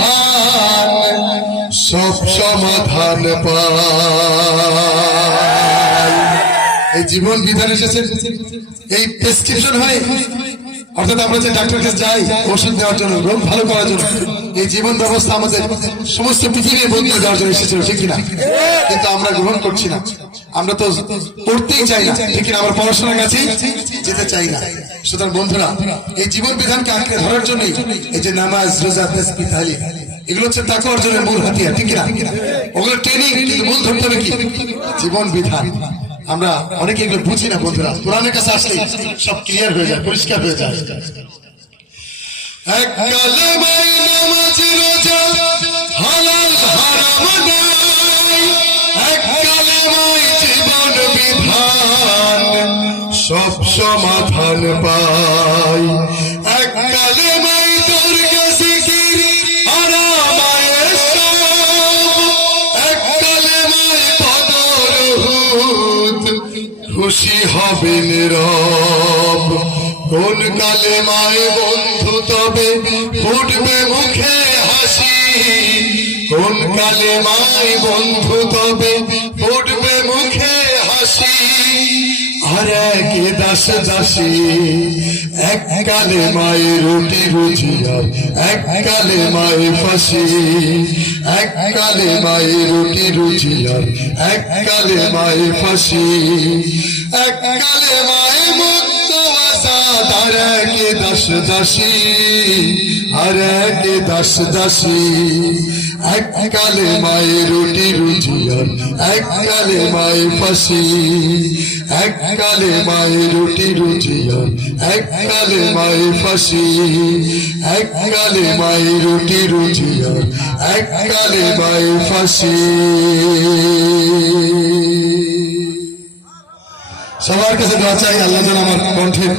বিধান সব সমাধান পায়। এই জীবন বিধান এসেছে এই প্রেসক্রিপশন হয়, অর্থাৎ আমরা যে ডাক্তারের কাছে যাই ওষুধ দেওয়ার জন্য, রোগ ভালো করার জন্য, এই জীবন ব্যবস্থা আমাদের সমস্ত পৃথিবীর বদলে দেওয়ার জন্য এসেছিল, ঠিক কিনা? কিন্তু আমরা গ্রহণ করছি না, আমরা তো পড়তেই চাই না, ঠিক কিনা? আমরা পড়াশোনার কাছেই যেতে চাই না। সুতরাং বন্ধুরা, এই জীবন বিধানকে আঁকড়ে ধরার জন্যই এই যে নামাজ, রোজা, তাসবিহ, তাহলিল, এগুলো হচ্ছে তাকওয়া অর্জনের মূল হাতিয়ার, ঠিক কিনা? ওগুলো ট্রেনিং, কিন্তু মূল ধরতে হবে কি? জীবন বিধান। আমরা অনেকে এগুলো বুঝি না বন্ধুরা, কোরআনের কাছে আসলে সব ক্লিয়ার হয়ে যায়, পরিষ্কার হয়ে যায়। এক কালেমায় নামাজ, রোজা, হালাল হারাম নাই, এক কালেমায় জীবন বিধান সব সমাধান পায়। এক কালেমায় দুর্গা জিকির আর মায়ের সব, এক কালেমায় বদর উহুদ খুশি হবেন রব। কোন কালেমায় বন্ধু তবে ফুটবে মুখে হাসি, কোন কালেমায় বন্ধু তবে ফুটবে মুখে হাসি। আর এক দাস দাসী, এক কালেমায় রুটি রুজি আর এক কালেমায় ফাঁসি, এক কালেমায় রুটি রুজি আর এক কালেমায় ফাঁসি, এক কালেমায় মুক্ত আজাদ আর এক দাস দাসী, আর এক দাস দাসী। এক কালেমায় রুটি রুজি আর এক কালেমায় ফাঁসি, এক কালেমায় রুটি রুজি আর এক কালেমায় ফাঁসি, এক কালেমায় রুটি রুজি আর এক কালেমায় ফাঁসি। সবার কাছে দোয়া চাই, আল্লাহ যেন আমার কণ্ঠের